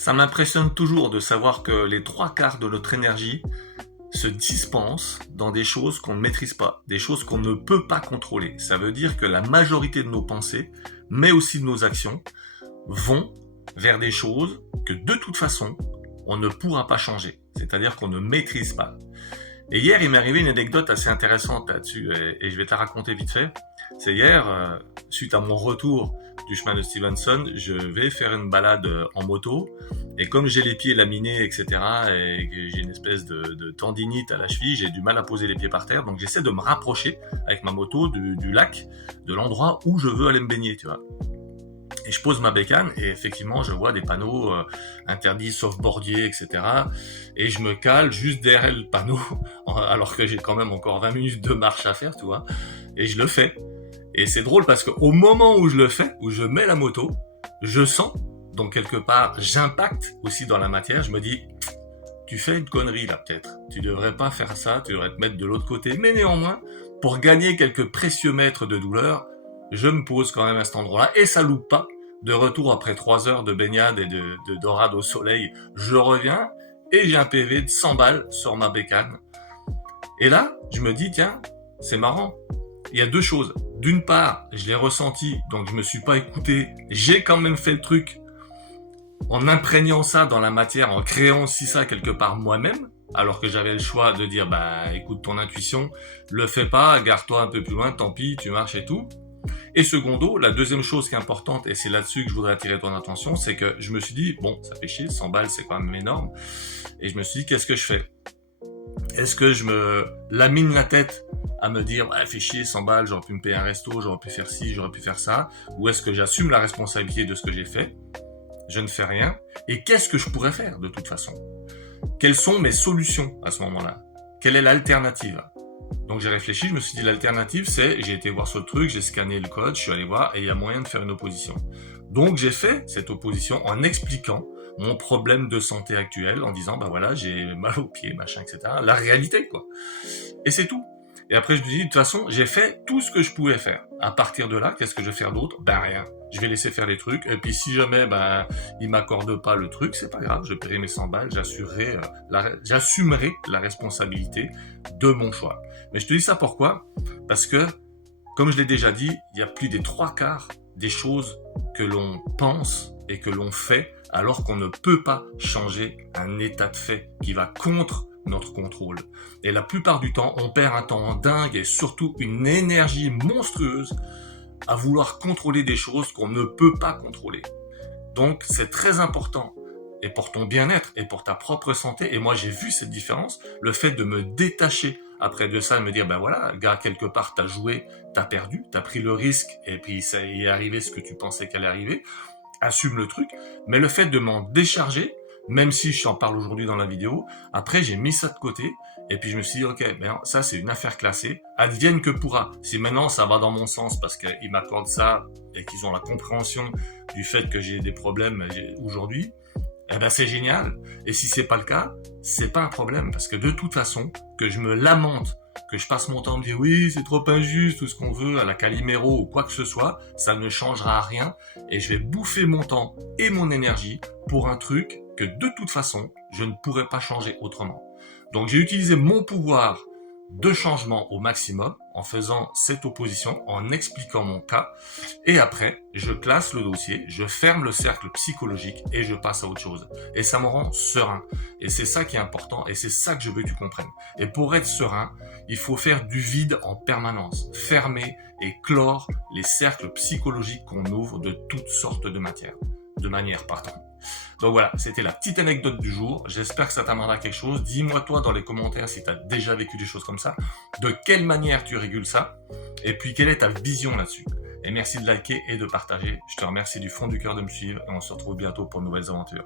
Ça m'impressionne toujours de savoir que les trois quarts de notre énergie se dispensent dans des choses qu'on ne maîtrise pas, des choses qu'on ne peut pas contrôler. Ça veut dire que la majorité de nos pensées, mais aussi de nos actions, vont vers des choses que de toute façon, on ne pourra pas changer. C'est-à-dire qu'on ne maîtrise pas. Et hier, il m'est arrivé une anecdote assez intéressante là-dessus, et je vais te la raconter vite fait. C'est hier, suite à mon retour du chemin de Stevenson, je vais faire une balade en moto, et comme j'ai les pieds laminés, etc., et que j'ai une espèce de tendinite à la cheville, j'ai du mal à poser les pieds par terre, donc j'essaie de me rapprocher avec ma moto du lac, de l'endroit où je veux aller me baigner, tu vois. Et je pose ma bécane et effectivement je vois des panneaux interdits sauf-bordier, etc. Et je me cale juste derrière le panneau alors que j'ai quand même encore 20 minutes de marche à faire, tu vois. Et je le fais. Et c'est drôle parce qu'au moment où je le fais, où je mets la moto, je sens, donc quelque part j'impacte aussi dans la matière, je me dis tu fais une connerie là peut-être, tu devrais pas faire ça, tu devrais te mettre de l'autre côté. Mais néanmoins, pour gagner quelques précieux mètres de douleur, je me pose quand même à cet endroit-là, et ça loupe pas. De retour après 3 heures de baignade et de dorade au soleil, je reviens, et j'ai un PV de 100 balles sur ma bécane. Et là, je me dis, tiens, c'est marrant. Il y a deux choses. D'une part, je l'ai ressenti, donc je me suis pas écouté. J'ai quand même fait le truc en imprégnant ça dans la matière, en créant aussi ça quelque part moi-même, alors que j'avais le choix de dire, bah écoute ton intuition, le fais pas, gare-toi un peu plus loin, tant pis, tu marches et tout. Et secondo, la deuxième chose qui est importante, et c'est là-dessus que je voudrais attirer ton attention, c'est que je me suis dit, bon, ça fait chier, 100 balles, c'est quand même énorme. Et je me suis dit, qu'est-ce que je fais? Est-ce que je me lamine la tête à me dire, bah, fait chier, 100 balles, j'aurais pu me payer un resto, j'aurais pu faire ci, j'aurais pu faire ça? Ou est-ce que j'assume la responsabilité de ce que j'ai fait? Je ne fais rien. Et qu'est-ce que je pourrais faire, de toute façon? Quelles sont mes solutions à ce moment-là? Quelle est l'alternative? Donc j'ai réfléchi, je me suis dit l'alternative c'est, j'ai été voir sur le truc, j'ai scanné le code, je suis allé voir et il y a moyen de faire une opposition. Donc j'ai fait cette opposition en expliquant mon problème de santé actuel, en disant bah voilà j'ai mal aux pieds, machin, etc. La réalité quoi. Et c'est tout. Et après je me dis de toute façon j'ai fait tout ce que je pouvais faire. À partir de là, qu'est-ce que je vais faire d'autre? Ben rien. Je vais laisser faire les trucs, et puis si jamais il m'accorde pas le truc, c'est pas grave, je paierai mes 100 balles, j'assumerai la responsabilité de mon choix. Mais je te dis ça pourquoi? Parce que, comme je l'ai déjà dit, il y a plus des trois quarts des choses que l'on pense et que l'on fait alors qu'on ne peut pas changer un état de fait qui va contre notre contrôle. Et la plupart du temps, on perd un temps dingue et surtout une énergie monstrueuse à vouloir contrôler des choses qu'on ne peut pas contrôler. Donc c'est très important, et pour ton bien-être et pour ta propre santé, et moi j'ai vu cette différence, le fait de me détacher après de ça, de me dire ben voilà, gars, quelque part t'as joué, t'as perdu, t'as pris le risque, et puis ça y est arrivé ce que tu pensais qu'allait arriver, assume le truc, mais le fait de m'en décharger, même si je t'en parle aujourd'hui dans la vidéo, après j'ai mis ça de côté, et puis je me suis dit, ok, ben ça c'est une affaire classée, advienne que pourra. Si maintenant ça va dans mon sens parce qu'ils m'accordent ça et qu'ils ont la compréhension du fait que j'ai des problèmes aujourd'hui, eh ben c'est génial. Et si c'est pas le cas, c'est pas un problème, parce que de toute façon, que je me lamente, que je passe mon temps à me dire oui, c'est trop injuste, tout ce qu'on veut, à la Calimero ou quoi que ce soit, ça ne changera rien, et je vais bouffer mon temps et mon énergie pour un truc que de toute façon, je ne pourrais pas changer autrement. Donc j'ai utilisé mon pouvoir de changement au maximum en faisant cette opposition, en expliquant mon cas, et après je classe le dossier, je ferme le cercle psychologique et je passe à autre chose. Et ça me rend serein. Et c'est ça qui est important, et c'est ça que je veux que tu comprennes. Et pour être serein, il faut faire du vide en permanence, fermer et clore les cercles psychologiques qu'on ouvre de toutes sortes de manières. Donc voilà, c'était la petite anecdote du jour. J'espère que ça t'amènera quelque chose. Dis-moi toi dans les commentaires si tu as déjà vécu des choses comme ça. De quelle manière tu régules ça? Et puis quelle est ta vision là-dessus? Et merci de liker et de partager. Je te remercie du fond du cœur de me suivre et on se retrouve bientôt pour de nouvelles aventures.